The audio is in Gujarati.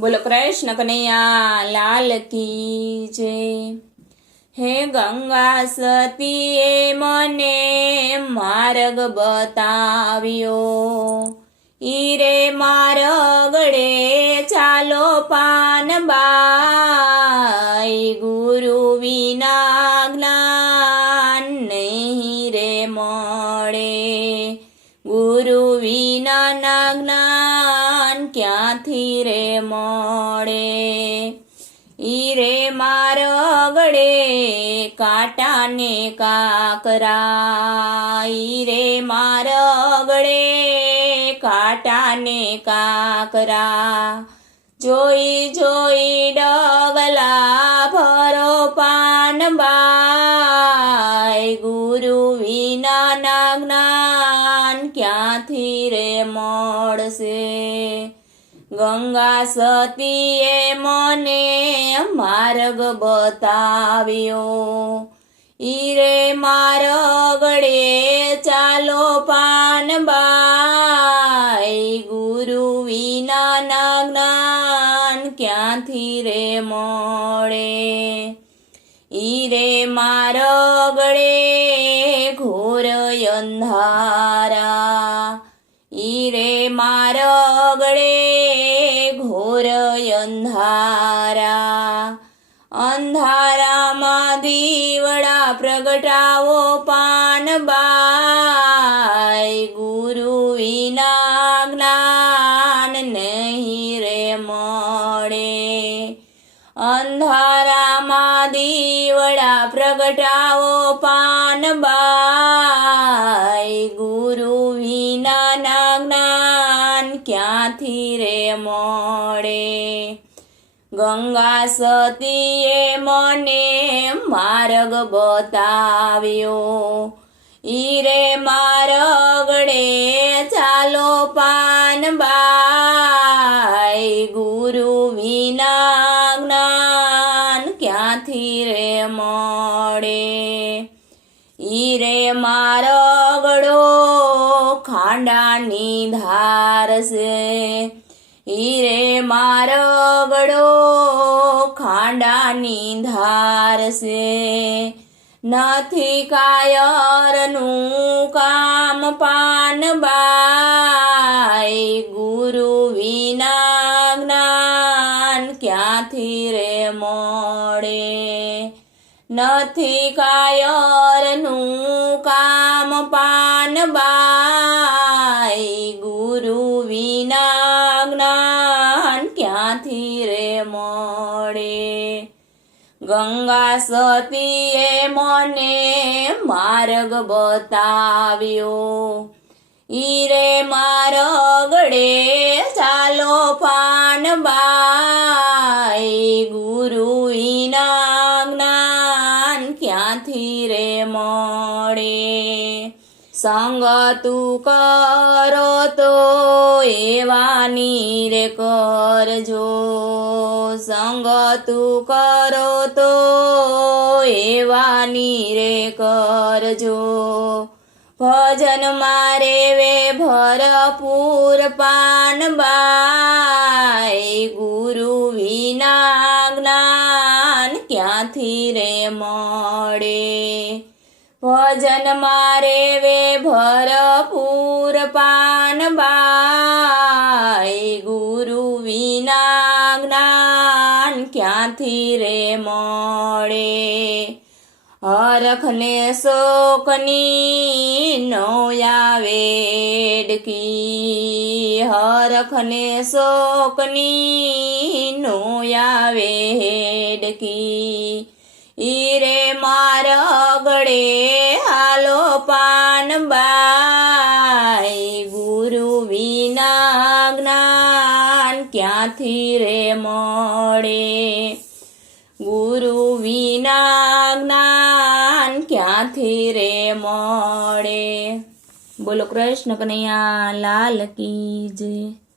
બોલો કૃષ્ણ કનૈયા, લાલ કી જય. હે ગંગા સતીએ મને માર્ગ બતાવ્યો. ઈરે મારગડે ચાલો પાન બાઈ. ગુરુ વિના જ્ઞાન નહીં રે મળે. ગુરુ વિના જ્ઞાન ક્યાંથી મોડે મળે ઈ રે મારગડે કાટાને કાકરા ઈ રે મારગડે કાટાને કાકરા. જોઈ જોઈ ડગલા ભરો પાનબાઈ ગુરુ વિના ના જ્ઞાન ક્યાંથી રે મળશે ગંગા સતીએ મને માર્ગ બતાવ્યો. ઈરે મારગડે ચાલો પાનબાઈ, ગુરુ વિના ના જ્ઞાન ક્યાંથી રે મળે? ઈરે મારગડે ઘોર અંધારા ઘોર અંધારા અંધારામાં દીવડા પ્રગટાવો પાનબાઈ ગુરુ વિના જ્ઞાન નહીં રે મળે અંધારામાં દીવડા પ્રગટાવો પાનબાઈ ક્યાંથી રે મળે? ગંગા સતીએ મને માર્ગ બતાવ્યો. ઈરે મારગડે ચાલો પાન બાઈ. ગુરુ વિના જ્ઞાન ક્યાંથી રે મળે? ઈરે મારગડો ખાંડાની ધાર છે. ઈ રે મારગડો ખાંડાની ધારસે નથી કાયરનું કામ પાનબાઈ ગુરુ વિના જ્ઞાન ક્યાંથી રે મળે? નથી કાયરનું કામ પાનબાઈ ગંગા સતીએ મને માર્ગ બતાવ્યો. ઈરે મારગડે ચાલો પાનબાઈ સંગ તું કરો તો એવાની રે કરજો સંગ તું કરો તો એવાની રે કરજો ભજન મારે વે ભરપૂર પાન બાય. ગુરુ વિના જ્ઞાન ક્યાંથી રે મળે? ભજન મારે વે ભરપૂર પાન બાય ગુરુ વિના જ્ઞાન ક્યાંથી રે મળે? હરખને શોકની નો આવેડકી હરખને શોકની નો આવેડકી ઈ માર ગળે હાલો પાનબાઈ ગુરુ વિના જ્ઞાન ક્યાંથી રે મળે? ગુરુ વિના જ્ઞાન ક્યાંથી રે મળે? બોલો કૃષ્ણ કનૈયા, લાલ કી જય.